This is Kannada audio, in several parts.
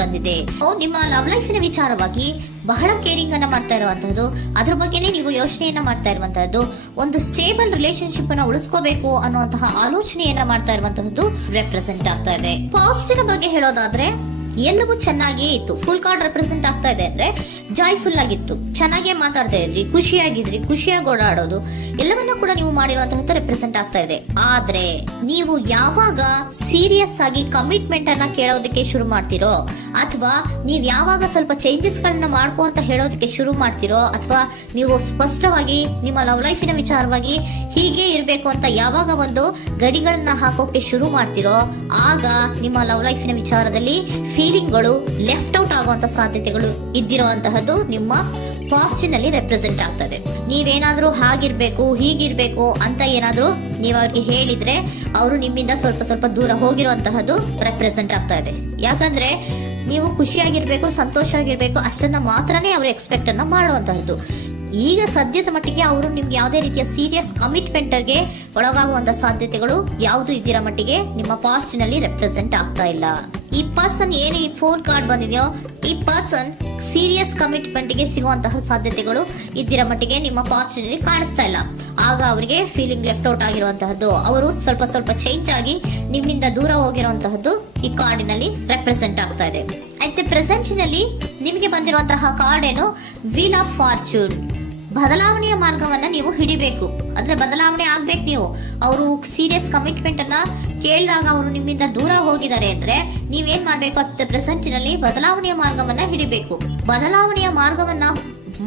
ಬಂದಿದೆ. ನಿಮ್ಮ ಲವ್ ಲೈಫಿನ ವಿಚಾರವಾಗಿ ಬಹಳ ಕೇರಿಂಗ್ ಅನ್ನ ಮಾಡ್ತಾ ಇರುವಂತಹದ್ದು, ಅದ್ರ ಬಗ್ಗೆನೇ ನೀವು ಯೋಚನೆಯನ್ನ ಮಾಡ್ತಾ ಇರುವಂತಹದ್ದು, ಒಂದು ಸ್ಟೇಬಲ್ ರಿಲೇಶನ್ಶಿಪ್ ಅನ್ನ ಉಳಿಸ್ಕೋಬೇಕು ಅನ್ನುವಂತಹ ಆಲೋಚನೆಯನ್ನ ಮಾಡ್ತಾ ಇರುವಂತಹದ್ದು ರೆಪ್ರೆಸೆಂಟ್ ಆಗ್ತಾ ಇದೆ. ಪಾಸಿಟಿವ್ ಬಗ್ಗೆ ಹೇಳೋದಾದ್ರೆ ಎಲ್ಲವೂ ಚೆನ್ನಾಗಿಯೇ ಇತ್ತು. ಫುಲ್ ಕಾರ್ಡ್ ರೆಪ್ರೆಸೆಂಟ್ ಆಗ್ತಾ ಇದೆ ಅಂದ್ರೆ ಜಾಯ್ಫುಲ್ ಆಗಿತ್ತು, ಚೆನ್ನಾಗೇ ಮಾತಾಡ್ತಾ ಇದ್ರಿ, ಖುಷಿಯಾಗಿದ್ರಿ, ಖುಷಿಯಾಗಿ ಓಡಾಡೋದು ಎಲ್ಲವನ್ನ ಕೂಡ ನೀವು ಮಾಡಿರುವಂತಹದ್ದು ರೆಪ್ರೆಸೆಂಟ್ ಆಗ್ತಾ ಇದೆ. ಆದ್ರೆ ನೀವು ಯಾವಾಗ ಸೀರಿಯಸ್ ಆಗಿ ಕಮಿಟ್ಮೆಂಟ್ ಅನ್ನ ಕೇಳೋದಕ್ಕೆ ಶುರು ಮಾಡ್ತಿರೋ, ಅಥವಾ ನೀವ್ ಯಾವಾಗ ಸ್ವಲ್ಪ ಚೇಂಜಸ್ ಗಳನ್ನ ಮಾಡ್ಕೋ ಅಂತ ಹೇಳೋದಕ್ಕೆ ಶುರು ಮಾಡ್ತಿರೋ, ಅಥವಾ ನೀವು ಸ್ಪಷ್ಟವಾಗಿ ನಿಮ್ಮ ಲವ್ ಲೈಫಿನ ವಿಚಾರವಾಗಿ ಹೀಗೆ ಇರ್ಬೇಕು ಅಂತ ಯಾವಾಗ ಒಂದು ಗಡಿಗಳನ್ನ ಹಾಕೋಕೆ ಶುರು ಮಾಡ್ತಿರೋ, ಆಗ ನಿಮ್ಮ ಲವ್ ಲೈಫಿನ ವಿಚಾರದಲ್ಲಿ ಫೀಲಿಂಗ್ಗಳು ಲೆಫ್ಟ್ ಔಟ್ ಆಗುವಂತ ಸಾಧ್ಯತೆಗಳು ಇದ್ದಿರುವಂತಹದ್ದು ನಿಮ್ಮ ಪಾಸ್ಟಿನಲ್ಲಿ ರೆಪ್ರೆಸೆಂಟ್ ಆಗ್ತದೆ. ನೀವೇನಾದ್ರೂ ಹಾಗಿರ್ಬೇಕು ಹೀಗಿರ್ಬೇಕು ಅಂತ ಏನಾದ್ರೂ ನೀವು ಅವ್ರಿಗೆ ಹೇಳಿದ್ರೆ ಅವರು ನಿಮ್ಮಿಂದ ಸ್ವಲ್ಪ ಸ್ವಲ್ಪ ದೂರ ಹೋಗಿರುವಂತಹದ್ದು ರೆಪ್ರೆಸೆಂಟ್ ಆಗ್ತಾ ಇದೆ. ಯಾಕಂದ್ರೆ ನೀವು ಖುಷಿಯಾಗಿರ್ಬೇಕು, ಸಂತೋಷವಾಗಿರ್ಬೇಕು ಅಷ್ಟನ್ನ ಮಾತ್ರನೇ ಅವರು ಎಕ್ಸ್ಪೆಕ್ಟ್ ಅನ್ನ ಮಾಡುವಂತಹದ್ದು. ಈಗ ಸದ್ಯದ ಮಟ್ಟಿಗೆ ಅವರು ನಿಮ್ಗೆ ಯಾವುದೇ ರೀತಿಯ ಸೀರಿಯಸ್ ಕಮಿಟ್ಮೆಂಟ್ ಗೆ ಒಳಗಾಗುವಂತ ಸಾಧ್ಯತೆಗಳು ಯಾವುದು ಇದ್ದಿರೋ ಮಟ್ಟಿಗೆ ನಿಮ್ಮ ಪಾಸ್ಟ್ ನಲ್ಲಿ ರೆಪ್ರೆಸೆಂಟ್ ಆಗ್ತಾ ಇಲ್ಲ. ಈ ಪರ್ಸನ್ ಏನು ಈ 4 ಕಾರ್ಡ್ ಬಂದಿದೆಯೋ, ಈ ಪರ್ಸನ್ ಸೀರಿಯಸ್ ಕಮಿಟ್ಮೆಂಟ್ ಗೆ ಸಿಗುವಂತಹ ಸಾಧ್ಯತೆಗಳು ಇದ್ದಿರೋ ಮಟ್ಟಿಗೆ ನಿಮ್ಮ ಪಾಸ್ಟ್ ನಲ್ಲಿ ಕಾಣಿಸ್ತಾ ಇಲ್ಲ. ಆಗ ಅವರಿಗೆ ಫೀಲಿಂಗ್ ಲೆಫ್ಟ್ ಔಟ್ ಆಗಿರುವಂತಹದ್ದು, ಅವರು ಸ್ವಲ್ಪ ಸ್ವಲ್ಪ ಚೇಂಜ್ ಆಗಿ ನಿಮ್ಮಿಂದ ದೂರ ಹೋಗಿರುವಂತಹದ್ದು ಈ ಕಾರ್ಡಿನಲ್ಲಿ ರೆಪ್ರೆಸೆಂಟ್ ಆಗ್ತಾ ಇದೆ. ಅಟ್ ಪ್ರೆಸೆಂಟ್ ನಲ್ಲಿ ನಿಮಗೆ ಬಂದಿರುವಂತಹ ಕಾರ್ಡ್ ಏನು, ವೀಲ್ ಆಫ್ ಫಾರ್ಚೂನ್. ಬದಲಾವಣೆಯ ಮಾರ್ಗವನ್ನ ನೀವು ಹಿಡಿಬೇಕು, ಅಂದ್ರೆ ಬದಲಾವಣೆ ಆಗ್ಬೇಕು ನೀವು. ಅವರು ಸೀರಿಯಸ್ ಕಮಿಟ್ಮೆಂಟ್ ಅನ್ನ ಕೇಳಿದಾಗ ಅವರು ನಿಮ್ಮಿಂದ ದೂರ ಹೋಗಿದ್ದಾರೆ ಅಂದ್ರೆ ನೀವೇನ್ ಮಾಡ್ಬೇಕು, ಅಟ್ ಪ್ರೆಸೆಂಟ್ ನಲ್ಲಿ ಬದಲಾವಣೆಯ ಮಾರ್ಗವನ್ನ ಹಿಡಿಬೇಕು. ಬದಲಾವಣೆಯ ಮಾರ್ಗವನ್ನ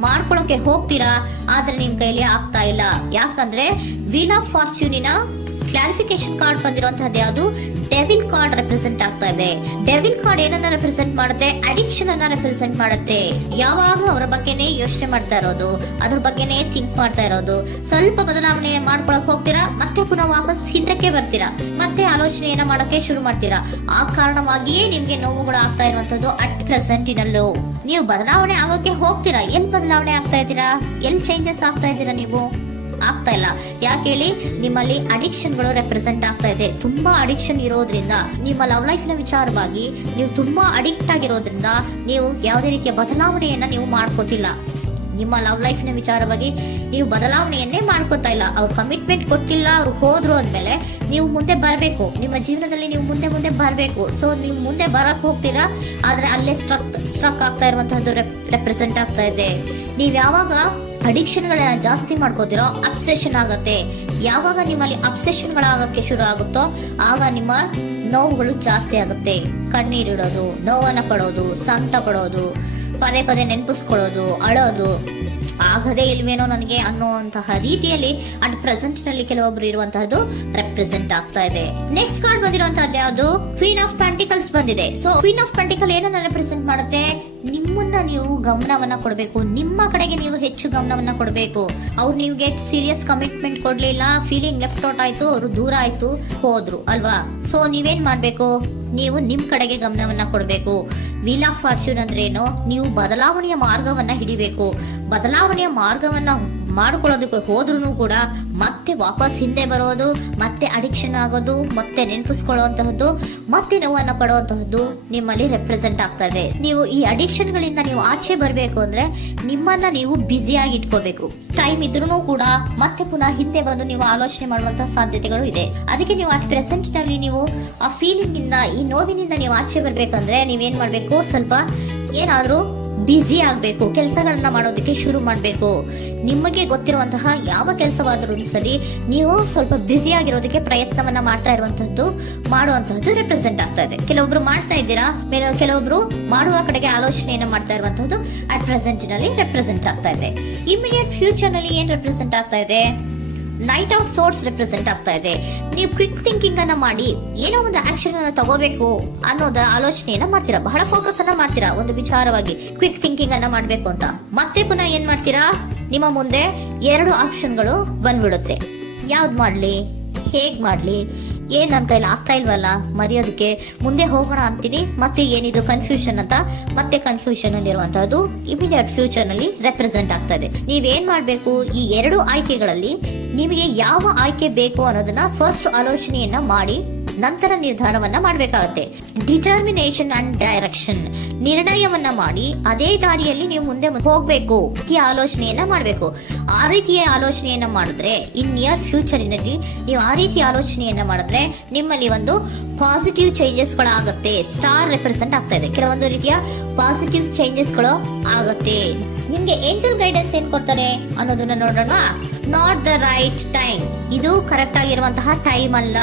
ಮಾಡ್ಕೊಳ್ಳೋಕೆ ಹೋಗ್ತೀರಾ, ಆದ್ರೆ ನಿಮ್ ಕೈಲಿ ಆಗ್ತಾ ಇಲ್ಲ. ಯಾಕಂದ್ರೆ ವೀಲ್ ಆಫ್ ಫಾರ್ಚೂನಿನ ಕ್ಲಾರಿಫಿಕೇಶನ್ ಕಾರ್ಡ್ ಬಂದಿರುವಂತಹದ್ದು ಯಾವುದು, ಡೆವಿಲ್ ಕಾರ್ಡ್ ರೆಪ್ರೆಸೆಂಟ್ ಆಗ್ತಾ ಇದೆ. ಡೆವಿಲ್ ಕಾರ್ಡ್ ಏನನ್ನ ರೆಪ್ರೆಸೆಂಟ್ ಮಾಡುತ್ತೆ, ಅಡಿಕ್ಷನ್ ಅನ್ನ ರೆಪ್ರೆಸೆಂಟ್ ಮಾಡುತ್ತೆ. ಯಾವಾಗ ಅವರ ಬಗ್ಗೆನೇ ಯೋಚನೆ ಮಾಡ್ತಾ ಇರೋದು, ಅದ್ರ ಬಗ್ಗೆನೇ ಥಿಂಕ್ ಮಾಡ್ತಾ ಇರೋದು. ಸ್ವಲ್ಪ ಬದಲಾವಣೆ ಮಾಡ್ಕೊಳಕ್ ಹೋಗ್ತೀರಾ, ಮತ್ತೆ ಪುನಃ ವಾಪಸ್ ಹಿಂದಕ್ಕೆ ಬರ್ತೀರಾ, ಮತ್ತೆ ಆಲೋಚನೆಯನ್ನ ಮಾಡಕ್ಕೆ ಶುರು ಮಾಡ್ತೀರಾ. ಆ ಕಾರಣವಾಗಿಯೇ ನಿಮ್ಗೆ ನೋವುಗಳು ಆಗ್ತಾ ಇರುವಂತದ್ದು ಅಟ್ ಪ್ರೆಸೆಂಟಿನಲ್ಲೂ. ನೀವು ಬದಲಾವಣೆ ಆಗೋಕೆ ಹೋಗ್ತೀರಾ, ಎಲ್ಲಿ ಬದಲಾವಣೆ ಆಗ್ತಾ ಇದ್ದೀರಾ, ಎಲ್ಲಿ ಚೇಂಜಸ್ ಆಗ್ತಾ ಇದ್ದೀರಾ, ನೀವು ಆಗ್ತಾ ಇಲ್ಲ. ಯಾಕೆ ಹೇಳಿ, ನಿಮ್ಮಲ್ಲಿ ಅಡಿಕ್ಷನ್ ಗಳು ರೆಪ್ರೆಸೆಂಟ್ ಆಗ್ತಾ ಇದೆ. ತುಂಬಾ ಅಡಿಕ್ಷನ್ ಇರೋದ್ರಿಂದ, ನಿಮ್ಮ ಲವ್ ಲೈಫ್ ನ ವಿಚಾರವಾಗಿ ನೀವು ತುಂಬಾ ಅಡಿಕ್ಟ್ ಆಗಿರೋದ್ರಿಂದ ನೀವು ಯಾವುದೇ ರೀತಿಯ ಬದಲಾವಣೆಯನ್ನ ನೀವು ಮಾಡ್ಕೋತಿಲ್ಲ. ನಿಮ್ಮ ಲವ್ ಲೈಫ್ ನ ವಿಚಾರವಾಗಿ ನೀವು ಬದಲಾವಣೆಯನ್ನೇ ಮಾಡ್ಕೋತಾ ಇಲ್ಲ. ಅವ್ರು ಕಮಿಟ್ಮೆಂಟ್ ಕೊಟ್ಟಿಲ್ಲ, ಅವ್ರು ಹೋದ್ರು ಅಂದ್ಮೇಲೆ ನೀವು ಮುಂದೆ ಬರಬೇಕು, ನಿಮ್ಮ ಜೀವನದಲ್ಲಿ ನೀವು ಮುಂದೆ ಬರಬೇಕು. ಸೊ ನೀವು ಮುಂದೆ ಬರಕ್ ಹೋಗ್ತೀರಾ, ಆದ್ರೆ ಅಲ್ಲೇ ಸ್ಟ್ರಕ್ ಆಗ್ತಾ ಇರುವಂತಹದ್ದು ರೆಪ್ರೆಸೆಂಟ್ ಆಗ್ತಾ ಇದೆ. ನೀವ್ ಯಾವಾಗ ಅಡಿಕ್ಷನ್ ಗಳನ್ನ ಜಾಸ್ತಿ ಮಾಡ್ಕೋತಿರೋ, ಅಬ್ಸೆಷನ್ ಆಗತ್ತೆ. ಯಾವಾಗ ನಿಮ್ಮಲ್ಲಿ ಅಬ್ಸೆಷನ್ ಗಳಾಗಕ್ಕೆ ಶುರು ಆಗುತ್ತೋ, ಆಗ ನಿಮ್ಮ ನೋವುಗಳು ಜಾಸ್ತಿ ಆಗುತ್ತೆ. ಕಣ್ಣೀರಿಡೋದು, ನೋವನ್ನ ಪಡೋದು, ಸಂಕಟ ಪಡೋದು, ಪದೇ ಪದೇ ನೆನಪಿಸ್ಕೊಳ್ಳೋದು, ಅಳೋದು, ಆಗದೇ ಇಲ್ವೇನೋ ನನಗೆ ಅನ್ನುವಂತಹ ರೀತಿಯಲ್ಲಿ ಅಟ್ ಪ್ರೆಸೆಂಟ್ ನಲ್ಲಿ ಕೆಲವೊಬ್ರು ಇರುವಂತಹದ್ದು ರೆಪ್ರೆಸೆಂಟ್ ಆಗ್ತಾ ಇದೆ. ನೆಕ್ಸ್ಟ್ ಕಾರ್ಡ್ ಬಂದಿರುವಂತಹದ್ದು ಯಾವುದು, ಕ್ವೀನ್ ಆಫ್ ಪೆಂಟಿಕಲ್ಸ್ ಬಂದಿದೆ. ಸೊ ಕ್ವೀನ್ ಆಫ್ ಪೆಂಟಿಕಲ್ ಏನನ್ನ ರೆಪ್ರೆಸೆಂಟ್ ಮಾಡುತ್ತೆ, ನಿಮ್ಮನ್ನ ನೀವು ಗಮನವನ್ನ ಕೊಡಬೇಕು, ನಿಮ್ಮ ಕಡೆಗೆ ನೀವು ಹೆಚ್ಚು ಗಮನವನ್ನ ಕೊಡಬೇಕು. ಅವ್ರು ನಿಮ್ಗೆ ಸೀರಿಯಸ್ ಕಮಿಟ್ಮೆಂಟ್ ಕೊಡ್ಲಿಲ್ಲ, ಫೀಲಿಂಗ್ ಲೆಫ್ಟ್ ಔಟ್ ಆಯ್ತು, ಅವರು ದೂರ ಆಯ್ತು, ಹೋದ್ರು ಅಲ್ವಾ. ಸೊ ನೀವೇನ್ ಮಾಡ್ಬೇಕು, ನೀವು ನಿಮ್ ಕಡೆಗೆ ಗಮನವನ್ನ ಕೊಡಬೇಕು. ವೀಲ್ ಆಫ್ ಫಾರ್ಚೂನ್ ಅಂದ್ರೆ ಏನು, ನೀವು ಬದಲಾವಣೆಯ ಮಾರ್ಗವನ್ನ ಹಿಡಿಬೇಕು. ಬದಲಾವಣೆಯ ಮಾರ್ಗವನ್ನ ಮಾಡ್ಕೊಳ್ಳೋದಕ್ಕೆ ಹೋದ್ರೂ ಕೂಡ ಮತ್ತೆ ವಾಪಸ್ ಹಿಂದೆ ಬರೋದು, ಮತ್ತೆ ಅಡಿಕ್ಷನ್ ಆಗೋದು, ಮತ್ತೆ ನೆನಪಿಸ್ಕೊಳ್ಳುವಂತಹದ್ದು, ಮತ್ತೆ ನೋವನ್ನ ಪಡುವಂತಹದ್ದು ನಿಮ್ಮಲ್ಲಿ ರೆಪ್ರೆಸೆಂಟ್ ಆಗ್ತಾ ಇದೆ. ನೀವು ಈ ಅಡಿಕ್ಷನ್ ಗಳಿಂದ ನೀವು ಆಚೆ ಬರಬೇಕು ಅಂದ್ರೆ ನಿಮ್ಮನ್ನ ನೀವು ಬ್ಯುಸಿಯಾಗಿ ಇಟ್ಕೋಬೇಕು. ಟೈಮ್ ಇದ್ರೂ ಕೂಡ ಮತ್ತೆ ಪುನಃ ಹಿಂದೆ ಬಂದು ನೀವು ಆಲೋಚನೆ ಮಾಡುವಂತಹ ಸಾಧ್ಯತೆಗಳು ಇದೆ. ಅದಕ್ಕೆ ನೀವು ಅಟ್ ಪ್ರೆಸೆಂಟ್ ನಲ್ಲಿ ನೀವು ಆ ಫೀಲಿಂಗ್ ಇಂದ, ಈ ನೋವಿನಿಂದ ನೀವು ಆಚೆ ಬರ್ಬೇಕಂದ್ರೆ ನೀವೇನ್ ಮಾಡ್ಬೇಕು, ಸ್ವಲ್ಪ ಏನಾದ್ರೂ ಬ್ಯುಸಿ ಆಗ್ಬೇಕು, ಕೆಲಸಗಳನ್ನ ಮಾಡೋದಕ್ಕೆ ಶುರು ಮಾಡ್ಬೇಕು. ನಿಮಗೆ ಗೊತ್ತಿರುವಂತಹ ಯಾವ ಕೆಲಸವಾದರೂ ಸರಿ, ನೀವು ಸ್ವಲ್ಪ ಬ್ಯುಸಿ ಆಗಿರೋದಕ್ಕೆ ಪ್ರಯತ್ನವನ್ನ ಮಾಡ್ತಾ ಇರುವಂತಹದ್ದು, ಮಾಡುವಂತಹದ್ದು ರೆಪ್ರೆಸೆಂಟ್ ಆಗ್ತಾ ಇದೆ. ಕೆಲವೊಬ್ರು ಮಾಡ್ತಾ ಇದ್ದೀರಾ, ಕೆಲವೊಬ್ರು ಮಾಡುವ ಕಡೆಗೆ ಆಲೋಚನೆಯನ್ನ ಮಾಡ್ತಾ ಇರುವಂತಹದ್ದು ಅಟ್ ಪ್ರೆಸೆಂಟ್ ನಲ್ಲಿ ರೆಪ್ರೆಸೆಂಟ್ ಆಗ್ತಾ ಇದೆ. ಇಮಿಡಿಯೇಟ್ ಫ್ಯೂಚರ್ ನಲ್ಲಿ ಏನ್ ರೆಪ್ರೆಸೆಂಟ್ ಆಗ್ತಾ ಇದೆ, ನೈಟ್ ಆಫ್ ಸೋರ್ಸ್ ರೆಪ್ರೆಸೆಂಟ್ ಆಗ್ತಾ ಇದೆ. ನೀವು ಕ್ವಿಕ್ ಥಿಂಕಿಂಗ್ ಅನ್ನ ಮಾಡಿ ಏನೋ ಒಂದು ಆಕ್ಷನ್ ಅನ್ನ ತಗೋಬೇಕು ಅನ್ನೋದ ಆಲೋಚನೆಯನ್ನ ಮಾಡ್ತೀರಾ, ಬಹಳ ಫೋಕಸ್ ಅನ್ನ ಮಾಡ್ತೀರಾ ಒಂದು ವಿಚಾರವಾಗಿ, ಕ್ವಿಕ್ ಥಿಂಕಿಂಗ್ ಅನ್ನ ಮಾಡ್ಬೇಕು ಅಂತ. ಮತ್ತೆ ಪುನಃ ಏನ್ ಮಾಡ್ತೀರಾ, ನಿಮ್ಮ ಮುಂದೆ 2 ಆಪ್ಷನ್ಗಳು ಬಂದ್ಬಿಡುತ್ತೆ. ಯಾವ್ದು ಮಾಡ್ಲಿ, ಹೇಗ್ ಮಾಡ್ಲಿ, ಏನ್ ನನ್ನ ಕೈಲಿ ಆಗ್ತಾ ಇಲ್ವಲ್ಲ ಮರೆಯೋದಕ್ಕೆ, ಮುಂದೆ ಹೋಗೋಣ ಅಂತೀನಿ, ಮತ್ತೆ ಏನಿದು ಕನ್ಫ್ಯೂಷನ್ ಅಂತ ಮತ್ತೆ ಕನ್ಫ್ಯೂಷನ್ ಅಲ್ಲಿ ಇರುವಂತಹದ್ದು ಇಮಿಡಿಯೇಟ್ ಫ್ಯೂಚರ್ ನಲ್ಲಿ ರೆಪ್ರೆಸೆಂಟ್ ಆಗ್ತಾ ಇದೆ. ನೀವೇನ್ ಮಾಡ್ಬೇಕು, ಈ 2 ಆಯ್ಕೆಗಳಲ್ಲಿ ನಿಮಗೆ ಯಾವ ಆಯ್ಕೆ ಬೇಕು ಅನ್ನೋದನ್ನ ಫಸ್ಟ್ ಆಲೋಚನೆಯನ್ನ ಮಾಡಿ ನಂತರ ನಿರ್ಧಾರವನ್ನ ಮಾಡಬೇಕಾಗತ್ತೆ. ಡಿಟರ್ಮಿನೇಷನ್ ಅಂಡ್ ಡೈರೆಕ್ಷನ್, ನಿರ್ಣಯವನ್ನ ಮಾಡಿ ಅದೇ ದಾರಿಯಲ್ಲಿ ನೀವು ಮುಂದೆ ಹೋಗ್ಬೇಕು ಈ ಆಲೋಚನೆಯನ್ನ ಮಾಡಬೇಕು. ಆ ರೀತಿಯ ಆಲೋಚನೆಯನ್ನ ಮಾಡಿದ್ರೆ ಇನ್ ನಿಯರ್ ಫ್ಯೂಚರಿನಲ್ಲಿ ನೀವು ಆ ರೀತಿ ಆಲೋಚನೆಯನ್ನ ಮಾಡಿದ್ರೆ ನಿಮ್ಮಲ್ಲಿ ಒಂದು ಪಾಸಿಟಿವ್ ಚೇಂಜಸ್ ಗಳಾಗುತ್ತೆ. ಸ್ಟಾರ್ ರೆಪ್ರೆಸೆಂಟ್ ಆಗ್ತಾ ಇದೆ, ಕೆಲವೊಂದು ರೀತಿಯ ಪಾಸಿಟಿವ್ ಚೇಂಜಸ್ ಗಳು ಆಗುತ್ತೆ. ನಿಮ್ಗೆ ಏಂಜಲ್ ಗೈಡೆನ್ಸ್ ಏನ್ ಕೊಡ್ತಾರೆ ಅನ್ನೋದನ್ನ ನೋಡೋಣ. ನಾಟ್ ದ ರೈಟ್ ಟೈಮ್, ಇದು ಕರೆಕ್ಟ್ ಆಗಿರುವಂತಹ ಟೈಮ್ ಅಲ್ಲ.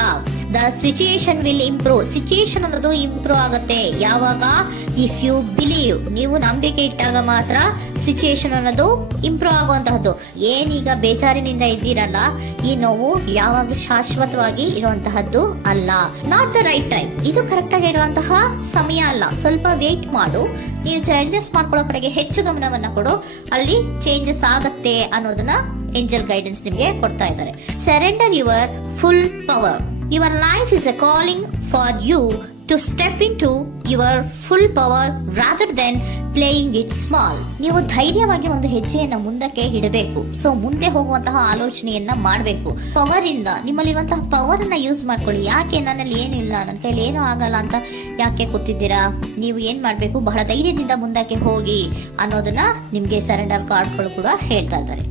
The situation will improve, situation ಅನ್ನೋದು ಇಂಪ್ರೂವ್ ಆಗುತ್ತೆ ಯಾವಾಗ, ಇಫ್ ಯು ಬಿಲೀವ್, ನೀವು ನಂಬಿಕೆ ಇಟ್ಟಾಗ ಮಾತ್ರ ಸಿಚುಯೇಷನ್ ಅನ್ನೋದು ಇಂಪ್ರೂವ್ ಆಗುವಂತಹದ್ದು. ಏನೀಗ ಬೇಜಾರಿನಿಂದ ಇದ್ದೀರಲ್ಲ, ಈ ನೋವು ಯಾವಾಗ ಶಾಶ್ವತವಾಗಿ ಇರುವಂತಹದ್ದು ಅಲ್ಲ. ನಾಟ್ ದ ರೈಟ್ ಟೈಮ್, ಇದು ಕರೆಕ್ಟ್ ಆಗಿರುವಂತಹ ಸಮಯ ಅಲ್ಲ. ಸ್ವಲ್ಪ ವೇಟ್ ಮಾಡು, ನೀವು ಚೇಂಜಸ್ ಮಾಡ್ಕೊಳ್ಳೋ ಕಡೆಗೆ ಹೆಚ್ಚು ಗಮನವನ್ನ ಕೊಡು, ಅಲ್ಲಿ ಚೇಂಜಸ್ ಆಗತ್ತೆ ಅನ್ನೋದನ್ನ ಏಂಜಲ್ ಗೈಡೆನ್ಸ್ ನಿಮಗೆ ಕೊಡ್ತಾ ಇದ್ದಾರೆ. Surrender your full power. Your life is a calling for you to step into your full power rather than playing it small. ನೀವು ಧೈರ್ಯವಾಗಿ ಒಂದು ಹೆಜ್ಜೆಯನ್ನ ಮುಂದಕ್ಕೆ ಇಡಬೇಕು. ಸೊ ಮುಂದೆ ಹೋಗುವಂತಹ ಆಲೋಚನೆಯನ್ನ ಮಾಡಬೇಕು. ಪವರ್ ಇಂದ, ನಿಮ್ಮಲ್ಲಿರುವಂತಹ ಪವರ್ ಅನ್ನ ಯೂಸ್ ಮಾಡ್ಕೊಳ್ಳಿ. ಯಾಕೆ ನನ್ನಲ್ಲಿ ಏನು ಇಲ್ಲ, ನನ್ನ ಕೈಲಿ ಏನೂ ಆಗಲ್ಲ ಅಂತ ಯಾಕೆ ಕೂತಿದ್ದೀರಾ? ನೀವು ಏನ್ ಮಾಡ್ಬೇಕು, ಬಹಳ ಧೈರ್ಯದಿಂದ ಮುಂದಕ್ಕೆ ಹೋಗಿ ಅನ್ನೋದನ್ನ ನಿಮ್ಗೆ ಸರೆಂಡರ್ ಕಾರ್ಡ್ಗಳು ಕೂಡ ಹೇಳ್ತಾ ಇದ್ದಾರೆ.